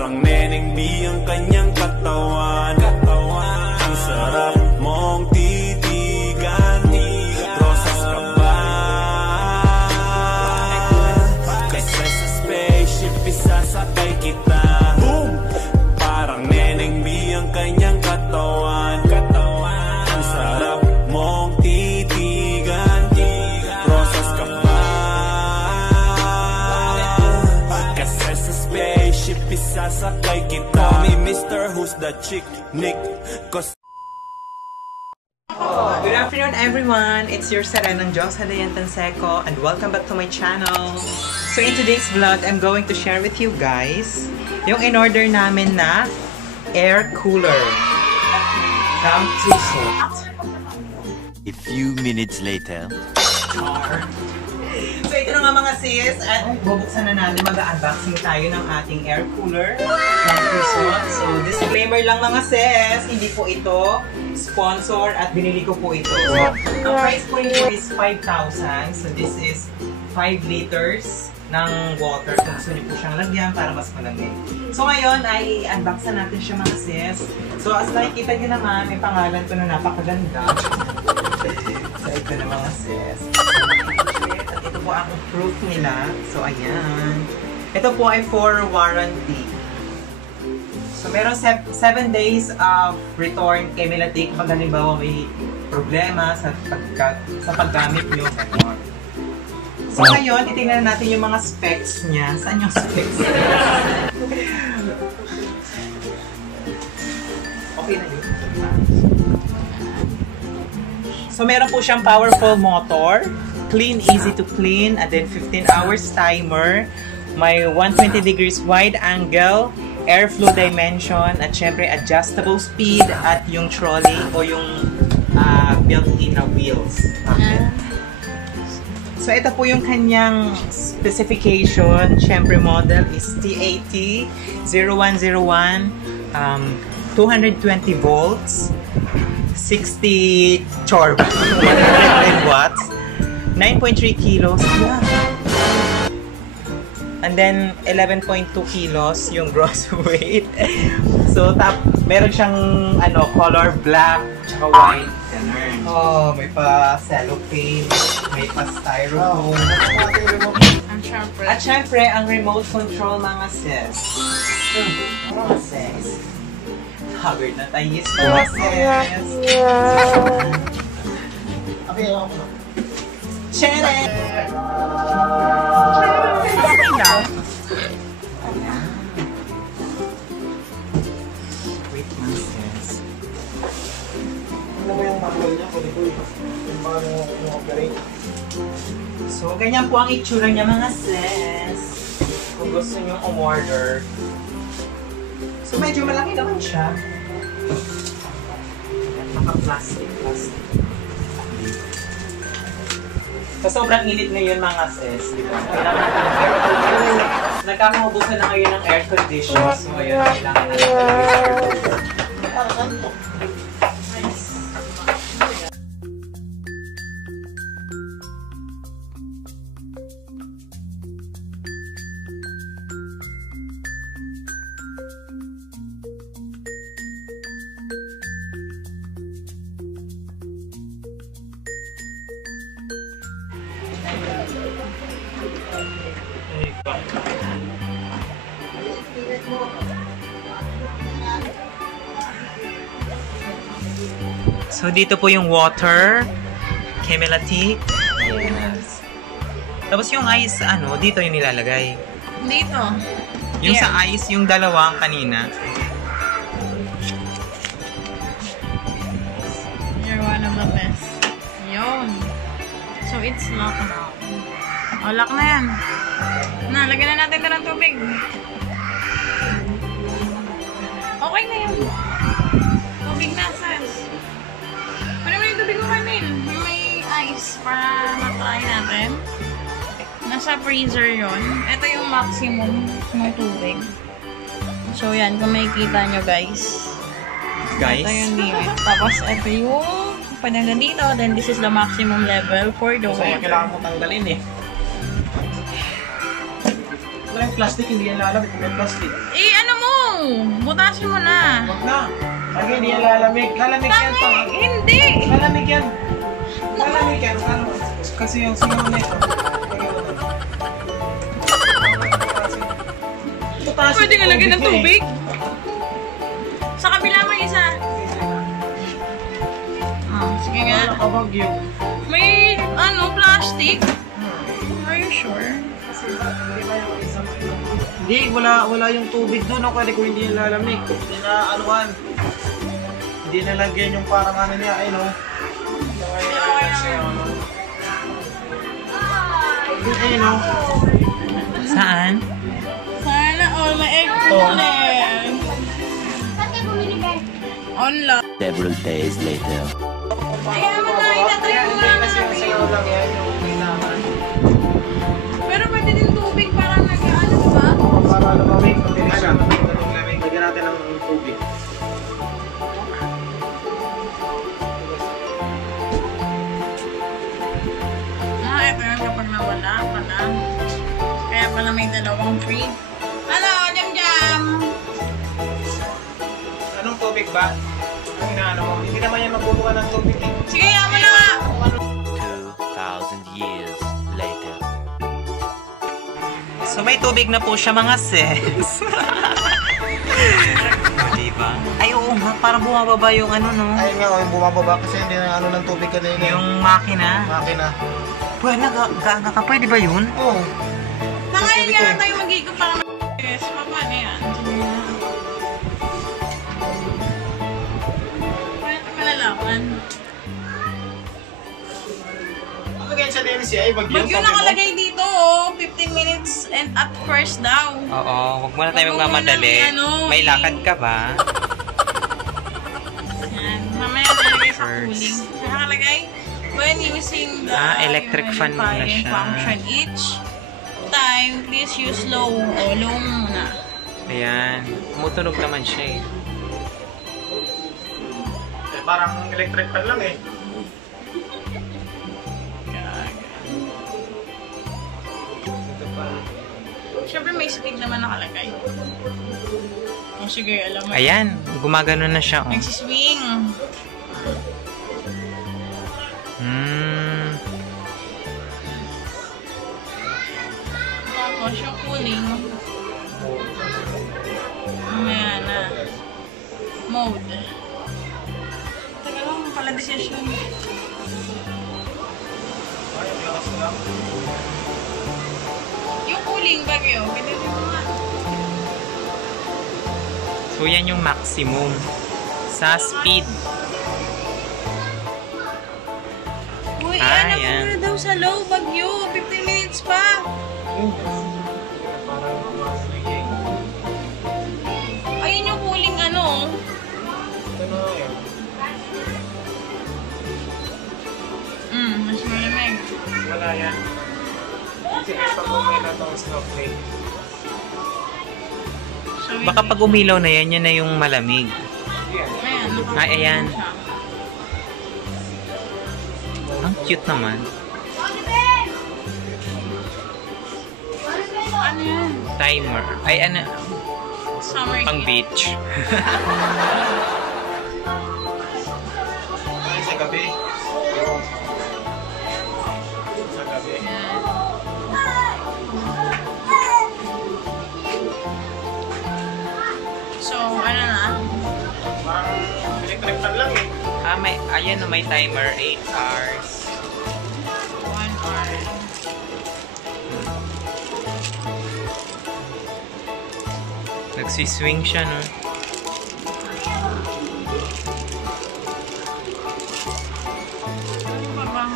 Parang Neneng B ang kanyang katawan. Ang sarap mong titigan. Rosas ka ba? Kasi sa spaceship isasakay kita. Boom! Parang Neneng B ang kanyang katawan. Ang sarap mong titigan. Rosas ka ba? Kasi sa spaceship isasakay kita. Call me Mr. Who's the Chick Nick. Good afternoon everyone! It's your Serenang Diyos Hadayan Tanseco and welcome back to my channel. So in today's vlog, I'm going to share with you guys yung in-order namin na air cooler from Tusot. A few minutes later. So ito na nga mga sis, at bubuksan na natin, mag-unboxing tayo ng ating air cooler from Tusot. So disclaimer lang mga sis, hindi po ito sponsor at binili ko po ito. So ang price po nito is 5,000. So this is 5 liters ng water kung gusto niyo po siyang lagyan para mas malamig. So ngayon ay unboxan natin siya mga sis. So as nakikita niyo naman, may pangalan ko na napakaganda. So ito na mga sis. At ito po ang proof nila. So ayan. Ito po ay for warranty. So meron 7 days of return kay Melatic pag halimbawa may problema sa paggamit nyo. So ngayon, titingnan natin yung mga specs niya. Saan yung specs? Okay na yun. So meron po siyang powerful motor, clean, easy to clean, and then 15 hours timer, may 120 degrees wide angle, airflow dimension, at syempre adjustable speed, at yung trolley o yung built-in na wheels. Okay. So ito po yung kanyang specification. Syempre model is T80-0101, 220 volts, 60 100 watts, 9.3 kilos. And then 11.2 kilos yung gross weight. So meron siyang color black tsaka white. Oh, may pa cellophane, may pa styrofoam. At syempre, ang remote control mga sis. Mga sis. Haggard na tayo mga sis. Chere! Wait mga sis. Ano ba yung manual niya? Kung paano operate? So, ganyan po ang itsura niya mga sis. Kung gusto nyo umorder. So, medyo malaki naman siya. Naka-plastic. So, sobrang init ngayon mga sis. Diba? Kailangan natin ng air conditioner. Nagkakahubusan na ngayon ng air conditioner. So, ngayon, kailangan natin ng air conditioner. So, dito po yung water, kay Melatic. Yes. Tapos yung ice, dito yung nilalagay. Dito. Yung sa ice, yung dalawang kanina. You're one of the best. Yun. So, it's locked now. O, lock na yan. Lagyan na natin ito ng tubig. Okay na yun. Tubig na, sis. Ano naman yung tubig mo kanin? May ice para matry natin. Nasa freezer yon. Ito yung maximum ng tubig. So, yan. Kung makikita nyo, guys. Ito yung limit. Tapos, ito yung hanggang dito. Then, this is the maximum level for the water. Kailangan mo tanggalin eh. yung plastic, hindi yan lalamig. May plastic. Eh, ano mo? Butasin mo na. Wag na. Lagi, hindi yan lalamig. Lalamig yan pa. Hindi. Lalamig yan. Lalamig yan. Ano? Kasi yung singaw na ito. Pwede nga lagyan ng tubig. Sa kabila mo isa. Oh, sige nga. Nakabagyo. May, plastic. Are you sure? Hindi, wala yung tubig doon. O kaya kung hindi yan lalamig. Hindi na anuhan. Hindi nalagyan yung parang ano niya. Ay no. Ay no. Saan? Sana all my egg cooler. Online. Several days later. Kaya mo na, itatry mo nga lang yan yung kailangan. Pero pwede din tubig parang nag-ano ba? Para lumamig. Hindi siya. Lagyan natin ng tubig. Ito yun kapag nawala pala. Kaya pala may dalawang free. Ano, jam-jam! Anong tubig ba? Ang inaano mo? Hindi naman yan magbubuka ng tubig eh. Sige, yaman na nga! 2,000 years later. So may tubig na po siya mga sis. Diba? Ay oo nga, parang bumababa yung ano no. Ayun nga, yung bumababa kasi hindi na ano ng tubig kanina. Yung makina. Makina. Pwede gaga ka, pwede ba yun? Oo. Nangayon nga tayo mag-ikot para yes, paano yan? Paano ito malalaman? Ano ganyan siya din siya? Ay, bagyo. Bagyo nakalagay dito, oh. 15 minutes and at first daw. Oo, wag muna tayo Wag mo magmamadali. munang, ano, May lakad ka ba? Yan. Mamaya nalagay sa cooling. Nakalagay, when using the electric fan muna siya. function each time, please use low o low muna. Ayan. Tumutunog naman siya eh. Parang electric fan lang eh. Siyempre may speed naman nakalagay. O sige, alam mo. Ayan, gumagano na siya. Oh. Nagsiswing. Tapos yung cooling. Mamaya na. Mode. Tagal lang pala decision. Yung cooling bagyo, pwede rin mo nga. So yan yung maximum sa speed. Uy, Ah, ano yan. muna daw sa low bagyo. 15 minutes pa. Ayun yung cooling ano. Ito na yun. Mas malamig. Wala yan. Sige, pag umay na itong snowflake. So, Baka pag umilaw na yan, yan na yung malamig. ayan, Ay, ayan. Ang cute naman. Ano yan? Timer. Ay, ano? Summer Pang game. beach. Ay, sa gabi. Sa gabi. So, ano na? Parang electric fan lang eh. Ayan, may timer. 8 hours. 1 hour. Nagsiswing siya, no? Ano ba bang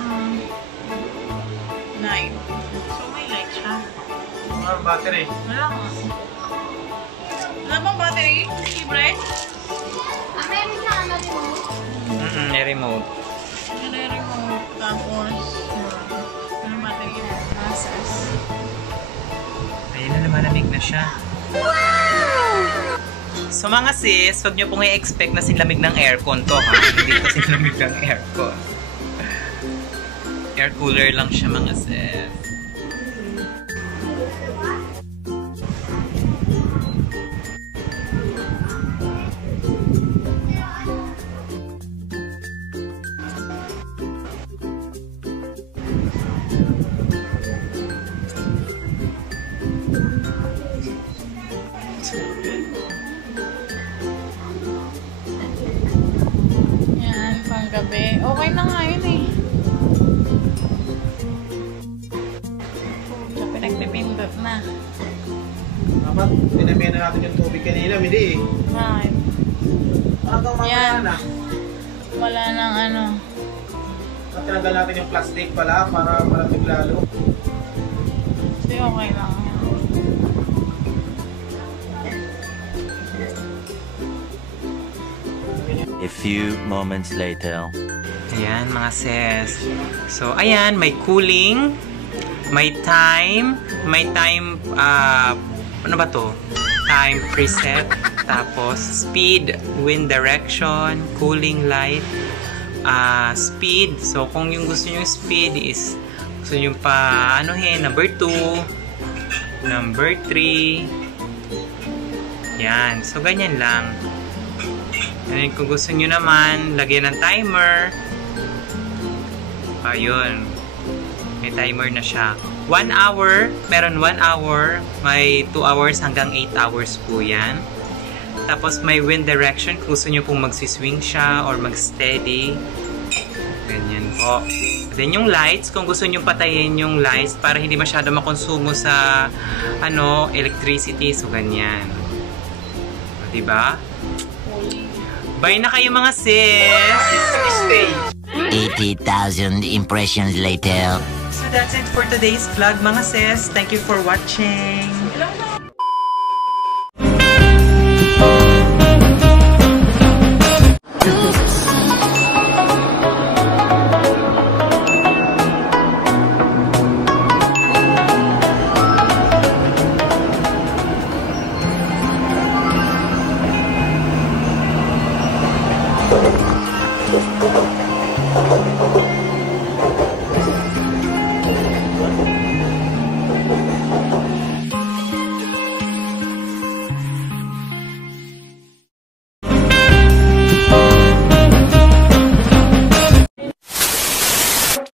night? So, may light siya. Parang battery. Wala ka. Wala bang battery? Libre? May remote. May remote. Tapos, ano battery yun? Asas. Ayun na, malamig na siya. So mga sis, huwag nyo pong i-expect na sinlamig ng aircon to, ha? Hindi to sinlamig ng aircon. Air cooler lang siya mga sis. Okay na nga yun eh. So, pinagpipindot na. Dapat, pinamena natin yung tubig kanina, hindi eh. Bakit? Hanggang mamaya Yan. na. Wala nang ano. Tinanggal natin yung plastic pala para malamig lalo. Kasi okay lang yan. A few moments later. Ayan mga sis. So ayan, may cooling, may time, ano ba to? Time preset, tapos speed, wind direction, cooling light, speed. So kung yung gusto nyo speed is gusto nyo pa number 2, number 3. Yan. So ganyan lang. And kung gusto nyo naman, lagyan ng timer. Ayun. May timer na siya. 1 hour. Meron 1 hour. May 2 hours hanggang 8 hours po yan. Tapos may wind direction. Kung gusto nyo pong magsiswing siya or mag-steady. Ganyan po. Then yung lights. Kung gusto nyo patayin yung lights para hindi masyado makonsumo sa electricity. So ganyan. O, diba? Bye na kayo mga sis! Stay! 80,000 impressions later. So that's it for today's vlog mga sis. Thank you for watching.